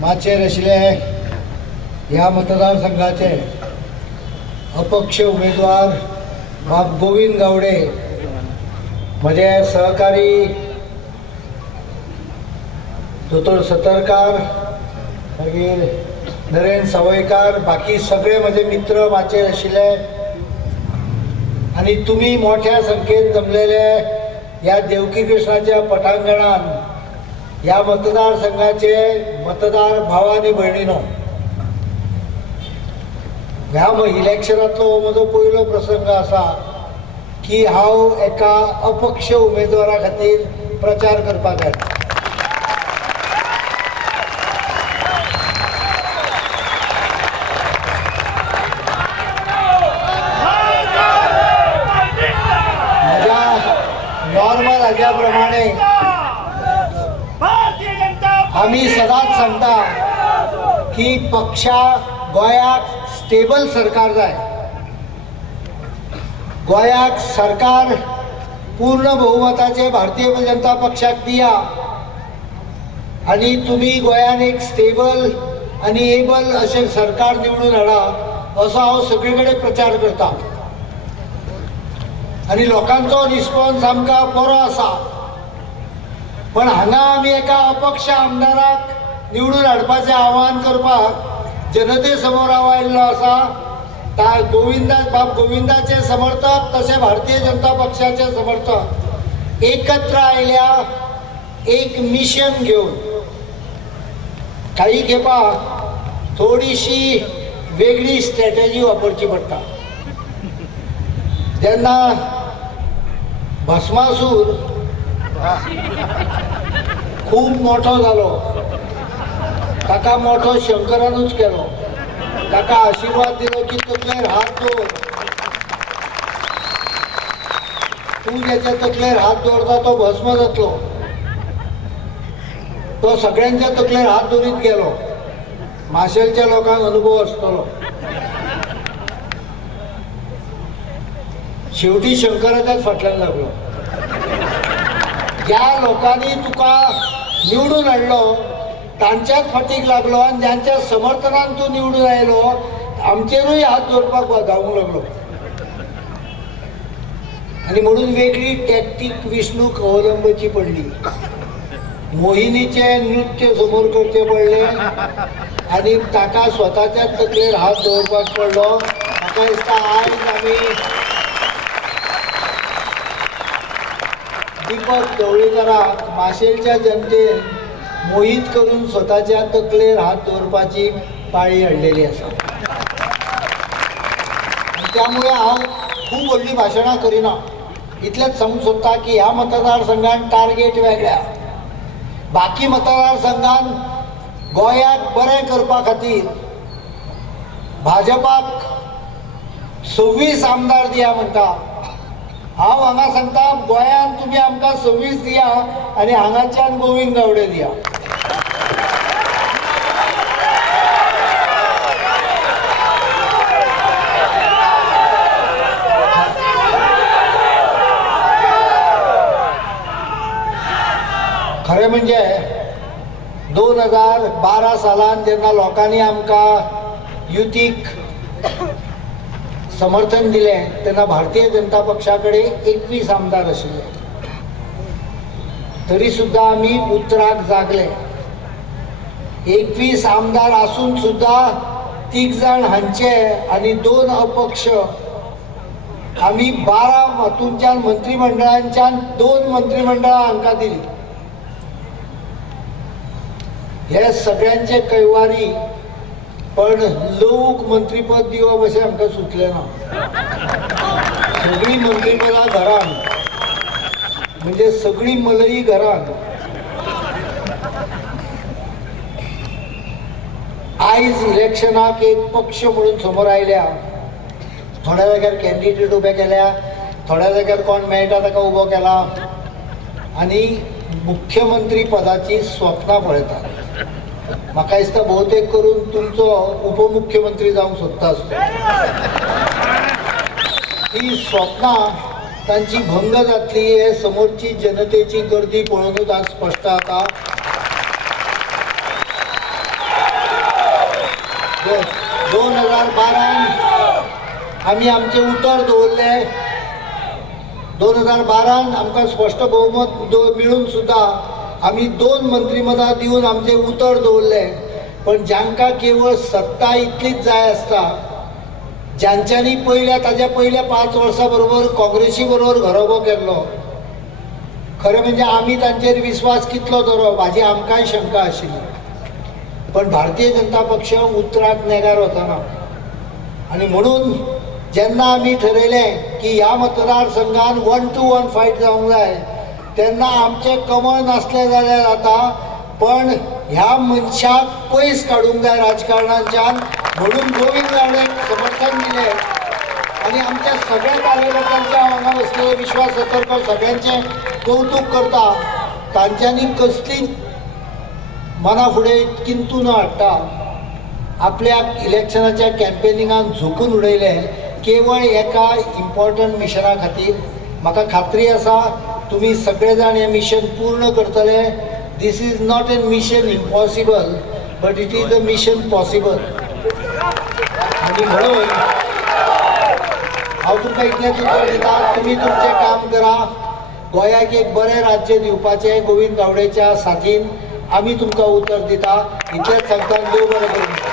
माचेर आशिल्ले ह्या मतदारसंघाचे अपक्ष उमेदवार बाब गोविंद गावडे, म्हजे सहकारी दोतोर सतरकार, मागीर नरेंद्र सावयकार, बाकी सगळे म्हजे मित्र माचेर आशिल्ले आनी तुमी मोठ्या संख्येन जमलेले ह्या देवकी कृष्णाच्या पटांगणान ह्या मतदारसंघाचे मतदार भाव आनी भयणीनो, ह्या इलेक्शनांतलो हो म्हजो पयलो प्रसंग आसा की हांव एका अपक्ष उमेदवारा खातीर प्रचार करपाक आयला. म्हज्या नॉर्मल हाज्या प्रमाणे आमी सदांच सांगता की पक्षा गोंयाक स्टेबल सरकार जाय. गोंयाक सरकार पूर्ण बहुमताचे भारतीय जनता पक्षाक दिया आनी तुमी गोंयान एक स्टेबल आनी एबल अशें सरकार निवडून हाडा असो हांव सगळे कडेन प्रचार करता. आनी लोकांचो रिस्पॉन्स आमकां बरो आसा. पण हांगा आमी एका अपक्ष आमदाराक निवडून हाडपाचें आवाहन करपाक जनते समोर हांव आयिल्लो आसा. बाब गोविंदाचे समर्थक तसे भारतीय जनता पक्षाचे समर्थक एकत्र आयल्या एक मिशन घेवन. काही खेपा थोडीशी वेगळी स्ट्रॅटेजी वापरची पडटा. जेन्ना भस्मासूर खूब मोठो जालो, ताका मोठो शंकरानूच केलो, ताका आशीर्वाद दिलो की तकलेर हात दवर, तूं ज्याच्या तकलेर हात दवरता तो भस्म जातलो. तो सगळ्यांच्या तकलेर हात दवरीत गेलो. माशेलच्या लोकांक अनुभव आसतलो. शेवटी शंकराच्याच फाटल्यान लागलो. ज्या लोकांनी तुका निवडून हाडलो तांच्याच फाटीक लागलो आनी ज्यांच्या समर्थनान तूं निवडून आयलो आमचेरूय हात दवरपाक धांवूंक लागलो. आनी म्हणून वेगळी टॅक्टीक विष्णूक अवलंबची पडली. मोहिनीचे नृत्य समोर करचे पडले आनी ताका स्वताच्याच तकलेर हात दवरपाक पडलो. म्हाका दिसता आयज आमी दीपक ढवळीकराक माशेलच्या जनतेन मोहीत करून स्वताच्या तकलेर हात दवरपाची पाळी हाडलेली आसा. त्यामुळे हांव खूब व्हडली भाशणां करिना. इतलेंच सांगूंक सोदता की ह्या मतदारसंघान टार्गेट वेगळ्या. बाकी मतदारसंघान गोंयाक बरें करपा खातीर भाजपाक 26 आमदार दिया म्हणटा. हांव हांगा सांगता गोंयान तुमी आमकां 26 दिया आनी हांगाच्यान गोविंद गावडे दिया. खरें म्हणजे 2012 सालान जेन्ना लोकांनी आमकां युतीक समर्थन दिलें तेन्ना भारतीय जनता पक्षा कडेन 21 आमदार आशिल्ले. तरी सुद्दां आमी उतराक जागले. 21 आमदार आसून सुद्दां 3 जाण हांचे आनी 2 अपक्ष आमी 12 हातूंच्यान मंत्रिमंडळांच्यान 2 मंत्रिमंडळां हांकां दिली. हे सगळ्यांचे कैवारी, पण लोक मंत्रीपद दिवप अशें आमकां सुचलें ना. सगळीं मंत्रीपदां घरान, म्हणजे सगळीं मलई घरान. आयज इलेक्शनाक एक पक्ष म्हणून समोर आयल्या. थोड्या जाग्यार कॅन्डिडेट उबे केल्या, थोड्या जाग्यार कोण मेळटा ताका उबो केला आनी मुख्यमंत्री पदाची स्वप्नां पळयतात. म्हाका दिसता भोवतेक करून तुमचो उपमुख्यमंत्री जावंक सोदता आसतो. ही स्वप्नां तांची भंग जातली हे समोरची जनतेची गर्दी पळोवनूच आज स्पश्ट जाता. आमी आमचे उतर दवरले 2012 आमकां स्पश्ट बहुमत मेळून सुद्धा आमी 2 मंत्रिमदां दिवन आमचे उतर दवरले. पण जांकां केवळ सत्ता इतलीच जाय आसता, ज्यांच्यांनी ताच्या पयल्या 5 वर्सां बरोबर काँग्रेसी बरोबर घरोबो केल्लो, खरें म्हणजे आमी तांचेर विश्वास कितलो दवरप हाजी आमकांय शंका आशिल्ली. पण भारतीय जनता पक्ष उतराक नेगार वचना. आनी म्हणून जेन्ना आमी ठरयलें की ह्या मतदारसंघान 1 to 1 फायट जावंक जाय, तेन्ना आमचें कमळ नासलें जाल्यार जाता, पण ह्या मनशाक पयस काडूंक जाय राजकारणाच्यान. म्हणून गोविंद गावडेक समर्थन दिलें आनी आमच्या सगळ्या कार्यकर्त्यांच्या हांगा बसलेले विश्वास सतरकर सगळ्यांचें कौतुक करता. तांच्यांनी कसलीच मना फुडें किंतू न हाडटा आपल्या इलेक्शनाच्या कॅम्पेनिंगान झोकून उडयलें केवळ एका इम्पॉर्टंट मिशना खातीर. म्हाका खात्री आसा तुमी सगळे जाण हें मिशन पूर्ण करतले. This is not a mission impossible, but it is a mission possible. आनी म्हणून हांव तुमकां इतलेंच उतर दिता, तुमी तुमचें काम करा. गोंयाक एक बरें राज्य दिवपाचें गोविंद गावडेच्या साथीन आमी तुमकां उतर दिता. इतलेंच सांगता. देव बरें करूं.